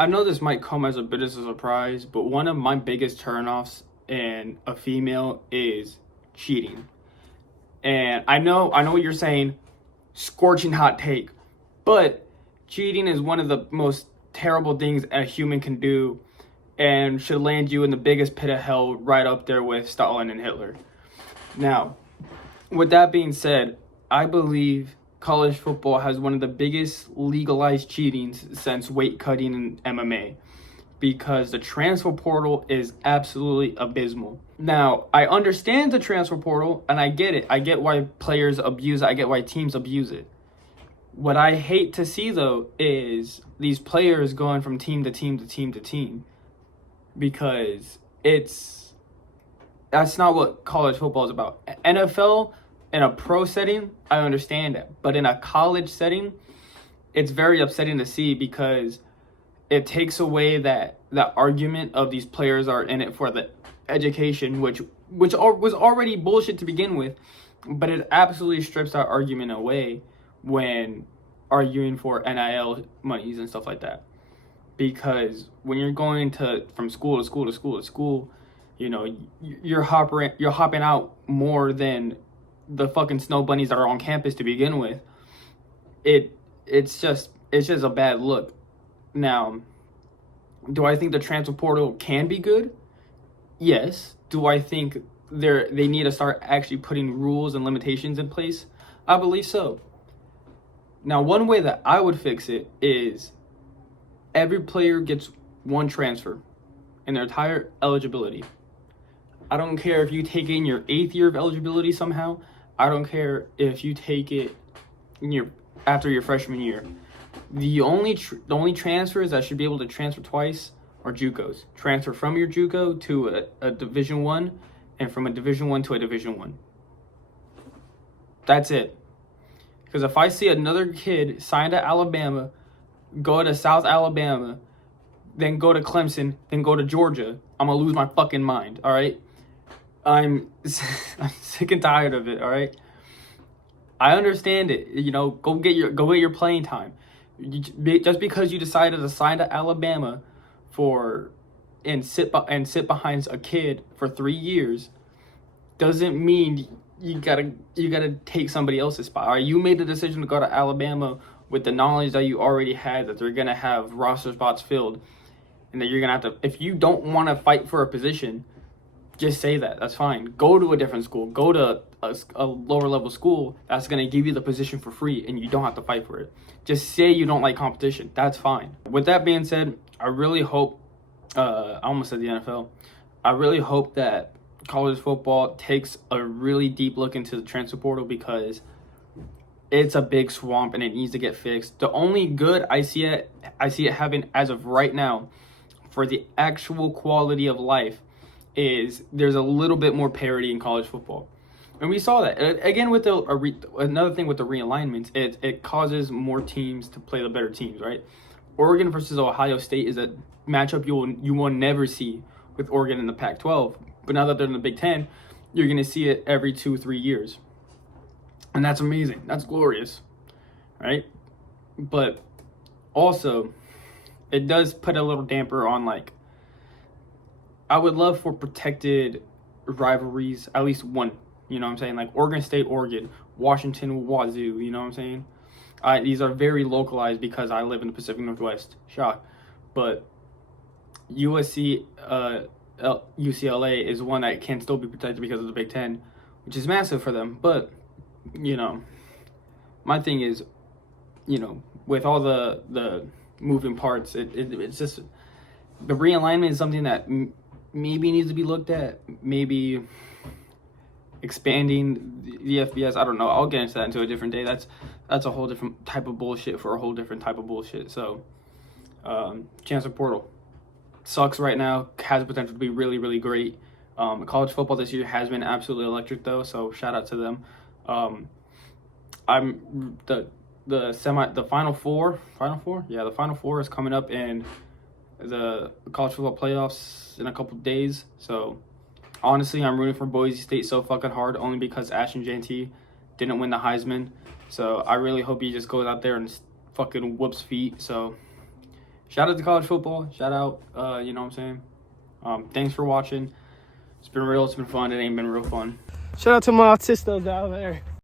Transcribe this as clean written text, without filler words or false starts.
I know this might come as a bit as a surprise, but one of my biggest turnoffs in a female is cheating. And I know what you're saying, scorching hot take, but cheating is one of the most terrible things a human can do and should land you in the biggest pit of hell right up there with Stalin and Hitler. Now, with that being said, I believe college football has one of the biggest legalized cheatings since weight cutting and MMA because the transfer portal is absolutely abysmal. Now, I understand the transfer portal and I get it. I get why players abuse it. I get why teams abuse it. What I hate to see though is these players going from team to team to team to team because that's not what college football is about. NFL in a pro setting, I understand it, but in a college setting, it's very upsetting to see because it takes away that argument of these players are in it for the education, which was already bullshit to begin with, but it absolutely strips that argument away when arguing for NIL monies and stuff like that. Because when you're going to from school to school to school to school, you know, you're hopping out more than the fucking snow bunnies that are on campus to begin with. It's just a bad look. Now, do I think the transfer portal can be good? Yes. Do I think they need to start actually putting rules and limitations in place? I believe so. Now, one way that I would fix it is every player gets one transfer in their entire eligibility. I don't care if you take it in your 8th year of eligibility somehow. I don't care if you take it in after your freshman year. The only transfers that should be able to transfer twice are JUCOs. Transfer from your JUCO to a Division 1 and from a Division 1 to a Division 1. That's it. Because if I see another kid signed to Alabama, go to South Alabama, then go to Clemson, then go to Georgia, I'm going to lose my fucking mind, all right? I'm sick and tired of it, all right? I understand it. You know, go get your playing time. Just because you decided to sign to Alabama and sit behind a kid for 3 years doesn't mean you gotta take somebody else's spot. All right? You made the decision to go to Alabama with the knowledge that you already had that they're gonna have roster spots filled, and that you're gonna have to. If you don't want to fight for a position, just say that. That's fine. Go to a different school. Go to a lower level school that's going to give you the position for free and you don't have to fight for it. Just say you don't like competition. That's fine. With that being said, I really hope, I almost said the NFL, I really hope that college football takes a really deep look into the transfer portal because it's a big swamp and it needs to get fixed. The only good I see it having as of right now for the actual quality of life is there's a little bit more parity in college football. And we saw that. Again, with another thing with the realignments, it causes more teams to play the better teams, right? Oregon versus Ohio State is a matchup you will never see with Oregon in the Pac-12. But now that they're in the Big Ten, you're going to see it every 2-3 years. And that's amazing. That's glorious, right? But also, it does put a little damper on, like, I would love for protected rivalries, at least one, you know what I'm saying? Like Oregon State, Oregon, Washington, Wazoo, you know what I'm saying? These are very localized because I live in the Pacific Northwest. Shock. But USC, UCLA is one that can still be protected because of the Big Ten, which is massive for them. But, you know, my thing is, you know, with all the moving parts, it's just the realignment is something that maybe needs to be looked at. Maybe expanding the FBS. I don't know. I'll get into that into a different day. That's a whole different type of bullshit for a whole different type of bullshit. So, transfer portal sucks right now. Has potential to be really, really great. College football this year has been absolutely electric though. So shout out to them. I'm the final four. Yeah, the final four is coming up in the college football playoffs in a couple of days. So honestly, I'm rooting for Boise State so fucking hard only because Ashton Jeanty didn't win the Heisman. So I really hope he just goes out there and fucking whoops feet. So shout out to college football. Shout out, you know what I'm saying? Thanks for watching. It's been real. It's been fun. It ain't been real fun. Shout out to my autistos out there.